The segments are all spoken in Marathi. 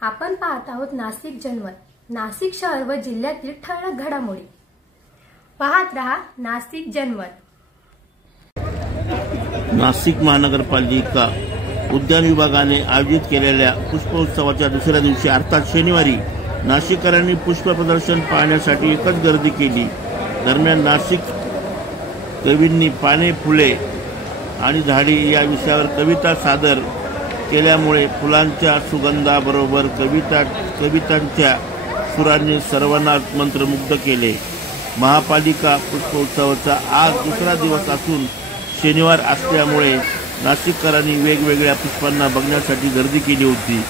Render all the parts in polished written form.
आपण पाहत आहोत नाशिक जनमत, नाशिक शहर व जिल्ह्यातील ठळक घडामोडी। पाहत रहा नाशिक जनमत। नाशिक महानगरपालिका उद्यान विभागाने आयोजित केलेल्या पुष्पोत्सवाच्या दुसऱ्या दिवशी अर्थात शनिवारी नाशिककरांनी पुष्प प्रदर्शन पाहण्यासाठी एकच गर्दी केली। दरम्यान नाशिक कवींनी पाने, फुले आणि झाडी या विषयावर कविता सादर केल्यामुळे फुलांच्या सुगंधाबरोबर कवितांच्या सुरांनी सर्वांना मंत्रमुग्ध केले। महापालिका पुष्पोत्सवाचा आज दुसरा दिवस असून शनिवार असल्यामुळे नाशिककरांनी वेगवेगळ्या पुष्पांना बघण्यासाठी गर्दी केली होती।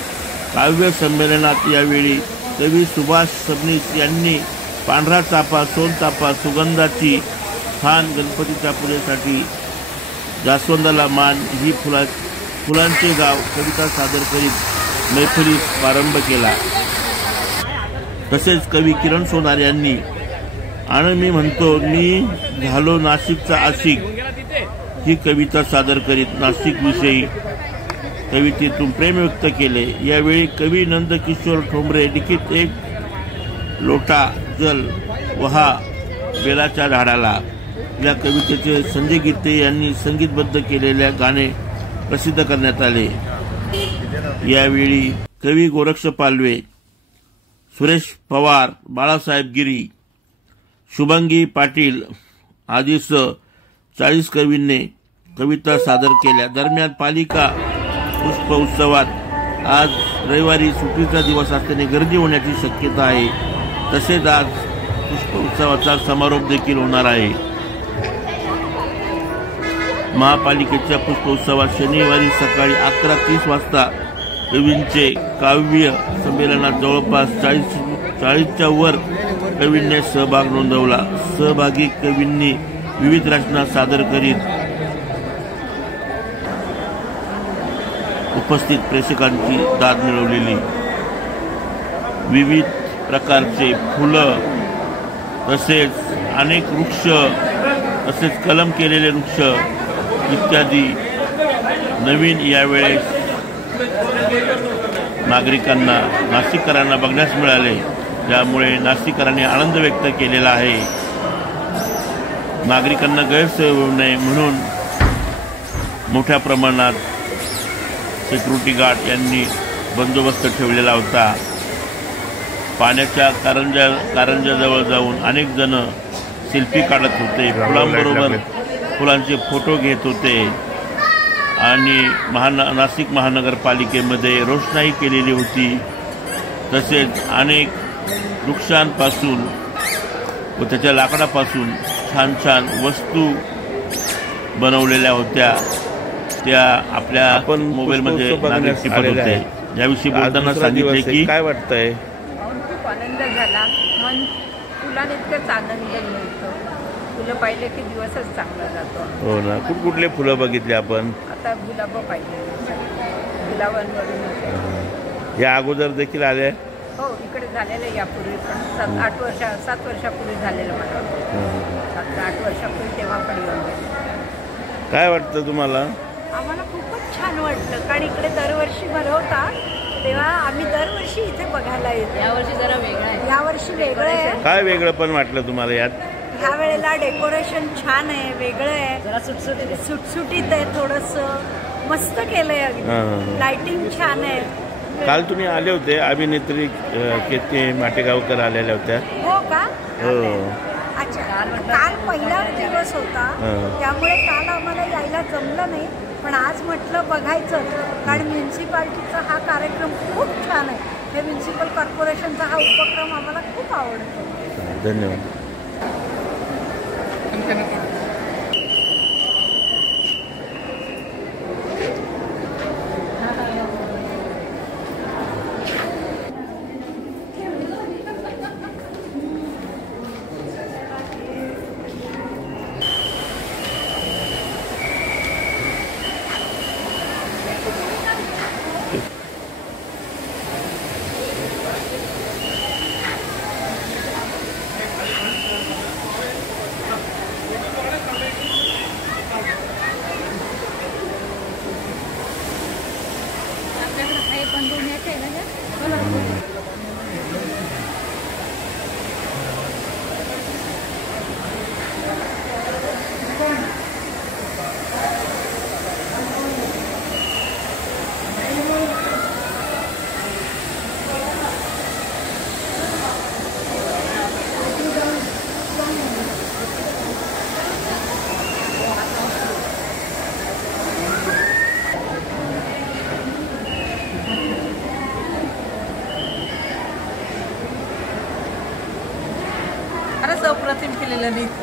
काव्य संमेलनात यावेळी कवी सुभाष सबनीस यांनी पांढरा चाफा, सोनचाफा, सुगंधाची खान, गणपतीच्या पूजेसाठी जास्वंदाला मान ही फुलांचे गाव कविता सादर करीत मैफलीस प्रारंभ केला। तसेच कवी किरण सोनार यांनी आणि मी म्हणतो मी झालो नाशिकचा आशिक ही कविता सादर करीत नाशिक विषयी कवितेतून प्रेम व्यक्त केले। यावेळी कवी नंदकिशोर ठोंबरे लिखित एक लोटा जल वहा बेलाच्या झाडाला या कवितेचे संजय गीते यांनी संगीतबद्ध केलेल्या गाणे प्रसिद्ध करण्यात आले। यावेळी कवी गोरक्ष पालवे, सुरेश पवार, बाळासाहेब गिरी, शुभंगी पाटील आदी 40 कवींनी कविता सादर केल्या। दरम्यान पालिका पुष्प उत्सवात आज रविवारी सुट्टीचा दिवस असल्याने गर्दी होण्याची शक्यता आहे। तसेच आज पुष्प उत्सवाचा समारोप देखील होणार आहे। महापालिकेच्या पुष्पोत्सवात शनिवारी सकाळी 11:30 वाजता कवींचे काव्य संमेलनात जवळपास 40च्या वर कवींनी सहभाग नोंदवला। सहभागी कवींनी विविध रचना सादर करीत उपस्थित प्रेक्षकांची दाद मिळवलेली। विविध प्रकारचे फुलं तसेच अनेक वृक्ष तसेच कलम केलेले वृक्ष इत्यादी नवीन यावेळेस नागरिकांना, नाशिककरांना बघण्यास मिळाले। त्यामुळे नाशिककरांनी आनंद व्यक्त केलेला आहे। नागरिकांना गैरसोय होऊ नये म्हणून मोठ्या प्रमाणात सिक्युरिटी गार्ड यांनी बंदोबस्त ठेवलेला होता। पाण्याच्या कारंजाजवळ जाऊन अनेक जण सेल्फी काढत होते, फुलांबरोबर फुलांचे फोटो घेत होते आणि नाशिक महानगरपालिकेमध्ये रोषणाई केलेली होती। तसेच अनेक वृक्षांपासून व त्याच्या लाकडापासून छान छान वस्तू बनवलेल्या होत्या, त्या आपल्या मोबाईलमध्ये नागरिक टिपत होते। याविषयी बोलताना सांगितले की काय वाटतंय? खूप आनंद झाला, मन फुलाने इतकंच आनंद मिळतो। फुलं पाहिले की दिवसच चांगला जातो। हो ना। कुठले फुलं बघितले आपण? आता गुलाब पाहिले, गुलाबांवरून या अगोदर देखील आले? हो, इकडे झालेलं यापूर्वी पण 7 वर्षापूर्वी झालेलं मला 7-8 वर्षापूर्वी तेव्हा पण येऊन गेले। काय वाटतं तुम्हाला? आम्हाला खूपच छान वाटलं, कारण इकडे दरवर्षी भरवतात तेव्हा आम्ही दरवर्षी इथे बघायला येतो। यावर्षी जरा वेगळं आहे। यावर्षी वेगळं आहे। काय वेगळं पण वाटलं तुम्हाला यात? ह्या वेळेला डेकोरेशन छान आहे, वेगळं आहे, जरा सुटसुटीत आहे, थोडंसं मस्त केलंय, लाइटिंग छान आहे। काल तुम्ही आले होते, अभिनेत्री कीर्ती माटेगावकर आलेल्या होत्या। हो का? हो। अच्छा, काल पहिला दिवस होता त्यामुळे काल आम्हाला यायला जमलं नाही, पण आज म्हटलं बघायचं, कारण म्युन्सिपाल्टीचा हा कार्यक्रम खूप छान आहे। हे म्युन्सिपल कॉर्पोरेशनचा हा उपक्रम आम्हाला खूप आवडतो। धन्यवाद।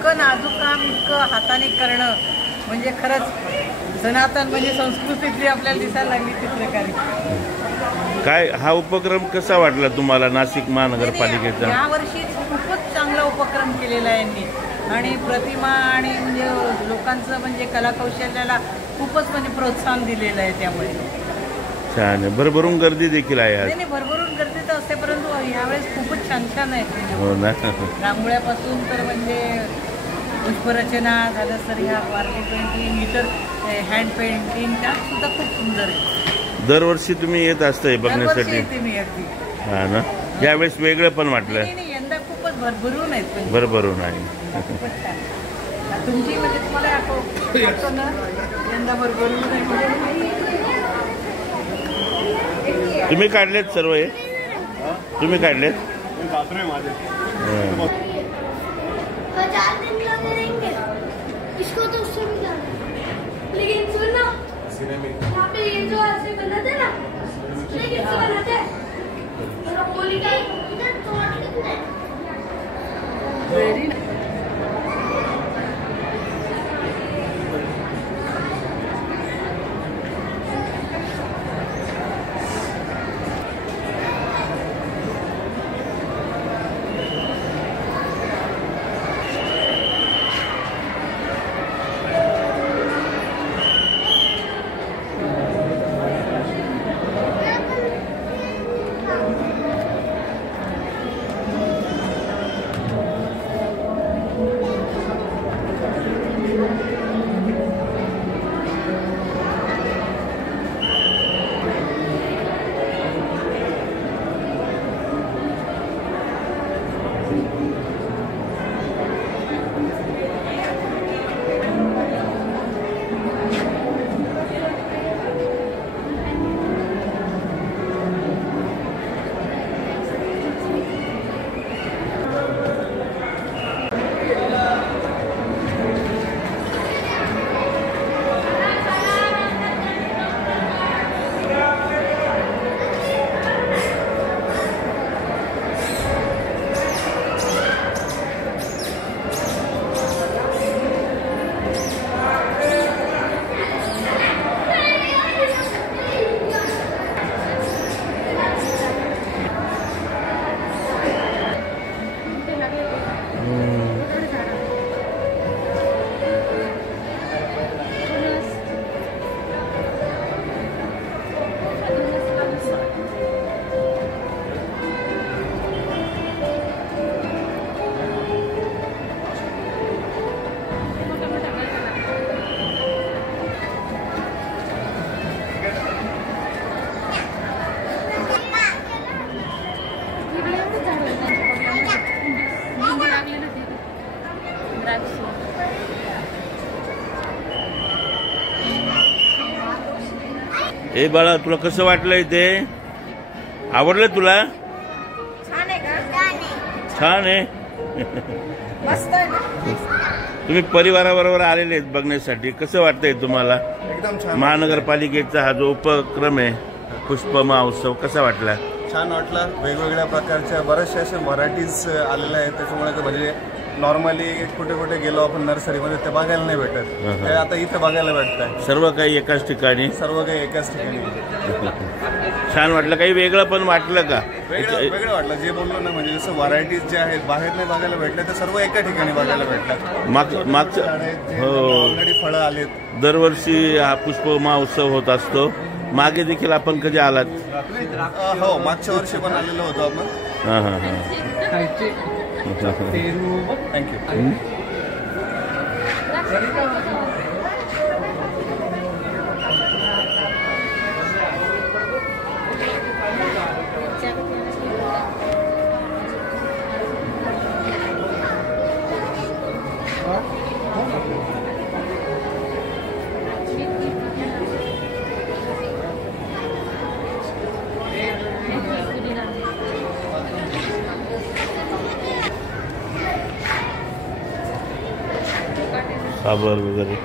इतकं नाजूक काम इतकं हाताने करणं म्हणजे खरंच सनातन म्हणजे संस्कृतीतली आपल्याला दिसायला लागली चित्रकारी. काय हा उपक्रम कसा वाटला तुम्हाला नाशिक महानगरपालिकेचा? यावर्षी खूपच चांगला उपक्रम केलेला आहे यांनी आणि प्रतिमा आणि म्हणजे लोकांचं म्हणजे कलाकौशल्याला खूपच म्हणजे प्रोत्साहन दिलेलं आहे. त्यामुळे छान आहे. भरभरून गर्दी देखील आहे आज. नाही भरभरून गर्दी तर असते परंतु यावेळेस खूपच छान छान आहे. हो ना. रांगोळ्यापासून तर म्हणजे पुष्परचना झालं तर ह्या वारली पेंटिंग इतर हँड पेंटिंग त्यात सुद्धा खूप सुंदर आहे. दरवर्षी तुम्ही येत असताय बघण्यासाठी? येते मी अगदी. हा ना. यावेळेस वेगळं पण वाटलं? नाही यंदा खूपच भरभरून आहेत. भरभरून आहे. खूपच छान. तुमची म्हणजे तुम्हाला आठवतं ना यंदा भरभरून आहे. तुम्ही काढलेत सर्व हे? तुम्ही काढलेत? इसको तो उससे भी ज्यादा, लेकिन सुन ना यहाँ पे ये जो ऐसे बनाते हैं ना, लेकिन इससे बनाते हैं रंगोली का इधर तोड़ कितने वेरी ए बाळा, तुला कसं वाटलंय ते? आवडलं तुला? छान आहे का? छान आहे. मस्त आहे ना? तुम्ही परिवाराबरोबर आलेले आहेत बघण्यासाठी. कसं वाटतंय तुम्हाला? एकदम छान. महानगरपालिकेचा हा जो उपक्रम आहे पुष्प महोत्सव कसा वाटला? छान वाटला. वेगवेगळ्या प्रकारच्या बऱ्याचशा अशा व्हरायटीज आलेल्या आहेत. त्याच्यामुळे म्हणजे नॉर्मली कुठे कुठे गेलो आपण नर्सरीमध्ये ते बघायला नाही भेटत. ते आता इथं बघायला भेटतं. सर्व काही एकाच ठिकाणी. सर्व काही एकाच ठिकाणी. छान वाटलं. काही वेगळं पण वाटलं का? वेगळं वाटलं. जे बोललो ना म्हणजे जसं व्हरायटीज जे आहेत बाहेर नाही बघायला भेटल्या तर सर्व एका ठिकाणी बघायला भेटतात. मागचं ऑलरेडी फळं आलेत. दरवर्षी हा पुष्प महोत्सव होत असतो. मागे देखील आपण कधी आलात? हो, मागच्या वर्षी पण आलेलो होतो आपण. हां हां हां. थँक्यू. साबर वगैरे.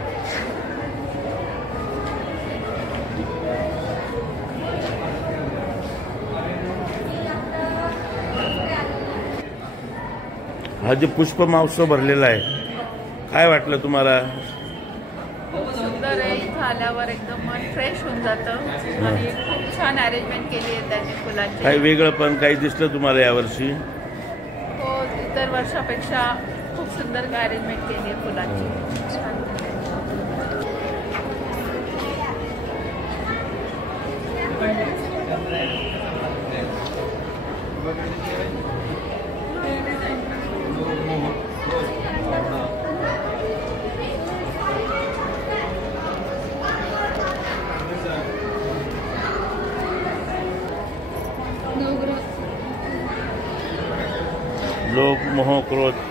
हा जे पुष्प महोत्सव भरलेला आहे काय वाटलं तुम्हाला? खूप सुंदर आहे. इथं आल्यावर एकदम मन फ्रेश होऊन जातं आणि खूप छान अरेंजमेंट केली आहे त्यांनी फुलांची. काही वेगळं पण काही दिसलं तुम्हाला यावर्षी? हो, इतर वर्षापेक्षा खूप सुंदर अरेंजमेंट केली आहे फुलांची. छान. लोभ मोह क्रोध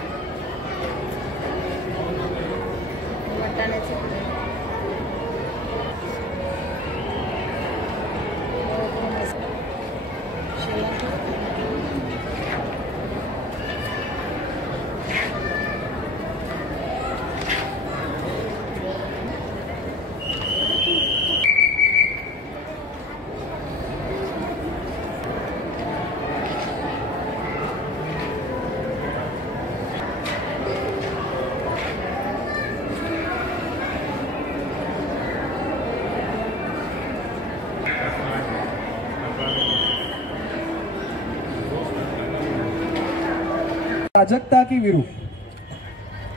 प्राजक्ता की वीरू?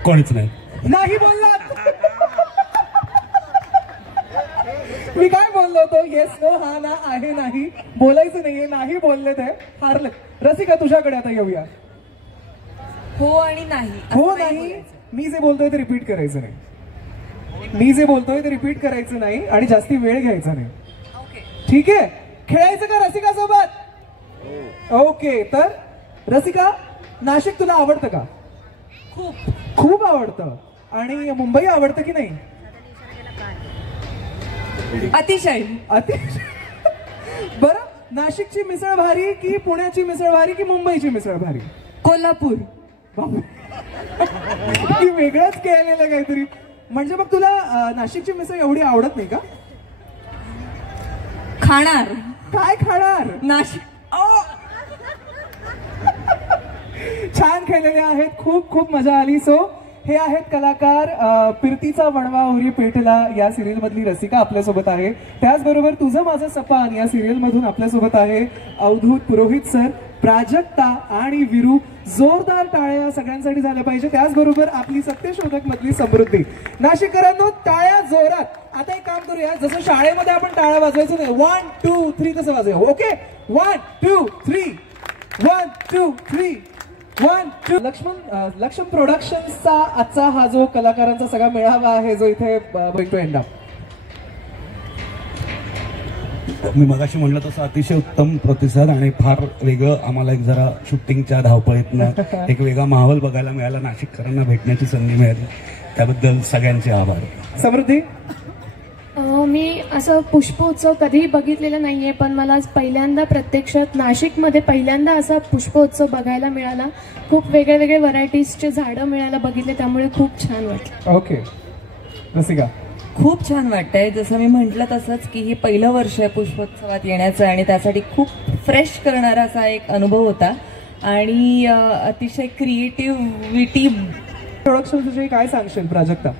कोणीच नाही. नाही बोललात. मी काय बोललो होतो? येस नो हा ना आहे नाही बोलायचं नाहीये. नाही बोलले ते हारले. रसिका तुझ्याकडे आता येऊया. हो आणि नाही. हो नाही. मी जे बोलतोय ते रिपीट करायचं नाही. मी जे बोलतोय ते रिपीट करायचं नाही आणि जास्ती वेळ घ्यायचा नाही. ठीक आहे? खेळायचं का रसिका सोबत? ओके. तर रसिका, नाशिक तुला आवडतं का? खूप खूप आवडतं. आणि मुंबई आवडतं की नाही? अतिशय. बरं, नाशिकची मिसळ भारी की पुण्याची मिसळ भारी की मुंबईची मिसळ भारी? कोल्हापूर. वेगळंच केलेलं काहीतरी. म्हणजे मग तुला नाशिकची मिसळ एवढी आवडत नाही का? खाणार. काय खाणार? नाशिक. छान खेळलेले आहेत. खूप खूप मजा आली. सो हे आहेत कलाकार फिरतीचा वणवा उरी पेटला या सिरियल मधली रसिका आपल्यासोबत आहे. त्याचबरोबर तुझं माझं सपान या सिरियल मधून आपल्यासोबत आहे अवधूत पुरोहित सर, प्राजक्ता आणि वीरू. जोरदार टाळ्या सगळ्यांसाठी झाल्या पाहिजे. त्याचबरोबर आपली सत्यशोधक मधली समृद्धी. नाशिककरांनो, टाळ्या जोरात. आता एक काम करूया, जसं शाळेमध्ये आपण टाळ्या वाजवायचं नाही, 1 2 3 तसं वाजवूया. ओके, 1 2 3 1 2 3 1 2. लक्ष्मण प्रोडक्शन्सचा आजचा हा जो कलाकारांचा सगळा मेळावा आहे जो इथे गोइंग टू एंड अप. मी मगाशी म्हणलं तसं अतिशय उत्तम प्रतिसाद आणि फार वेगळं आम्हाला एक जरा शूटिंगच्या धावपळीतनं एक वेगळा माहोल बघायला मिळाला. नाशिककरांना भेटण्याची संधी मिळाली त्याबद्दल सगळ्यांचे आभार. समृद्धी, मी असं पुष्पोत्सव कधीही बघितलेला नाहीये, पण मला आज पहिल्यांदा प्रत्यक्षात नाशिकमध्ये पहिल्यांदा असा पुष्पोत्सव बघायला मिळाला. खूप वेगळे वेगळे व्हरायटीजचे झाडं मिळायला बघितले, त्यामुळे खूप छान वाटलं. ओके रसिका? खूप छान वाटतंय. जसं मी म्हटलं तसंच की हे पहिलं वर्ष आहे पुष्पोत्सवात येण्याचं आणि त्यासाठी खूप फ्रेश करणारा असा एक अनुभव होता आणि अतिशय क्रिएटिव्हिटी. प्रोडक्शन विषयी काय सांगशील प्राजक्ता?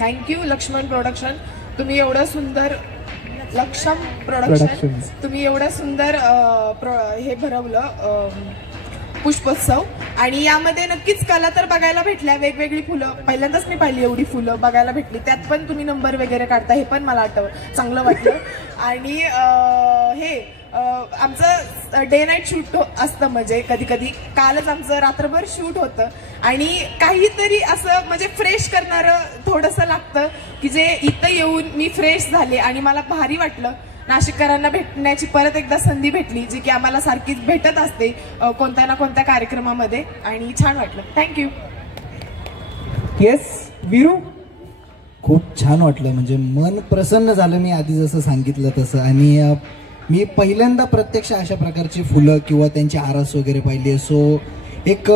Thank you Laxman production. तुम्ही एवढं सुंदर तुम्ही एवढं सुंदर हे भरवलं पुष्पोत्सव आणि यामध्ये नक्कीच कला तर बघायला भेटल्या. वेगवेगळी फुलं पहिल्यांदाच मी पाहिली, एवढी फुलं बघायला भेटली. त्यात पण तुम्ही नंबर वगैरे काढता हे पण मला चांगलं वाटलं. आणि हे आमचं डे नाईट शूट असतं, म्हणजे कधी कधी कालच आमचं रात्रभर शूट होतं आणि काहीतरी असं म्हणजे फ्रेश करणारं थोडंसं लागतं की जे इथं येऊन मी फ्रेश झाले आणि मला भारी वाटलं. नाशिककरांना भेटण्याची परत एकदा संधी भेटली जी की आम्हाला सारखीच भेटत असते कोणत्या ना कोणत्या कार्यक्रमामध्ये आणि छान वाटलं. थँक्यू. येस वीरू? खूप छान वाटलं, म्हणजे मन प्रसन्न झालं. मी आधी जसं सांगितलं तसं. आणि मी पहिल्यांदा प्रत्यक्ष अशा प्रकारची फुलं किंवा त्यांची आरस वगैरे पाहिली. सो एक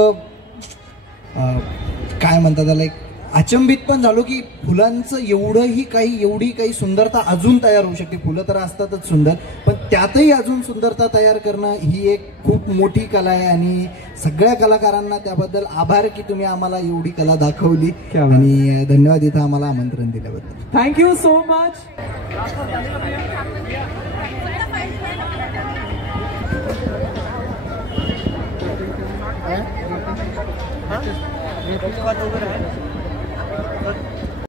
काय म्हणतात त्याला, एक अचंबित पण झालो की फुलांचं एवढी काही सुंदरता अजून तयार होऊ शकते. फुलं तर असतातच सुंदर, पण त्यातही अजून सुंदरता तयार करणं ही एक खूप मोठी कला आहे. आणि सगळ्या कलाकारांना त्याबद्दल आभार की तुम्ही आम्हाला एवढी कला दाखवली आणि धन्यवाद इथं आम्हाला आमंत्रण दिल्याबद्दल. Thank you so much. पुष्पात वगैरे आहे.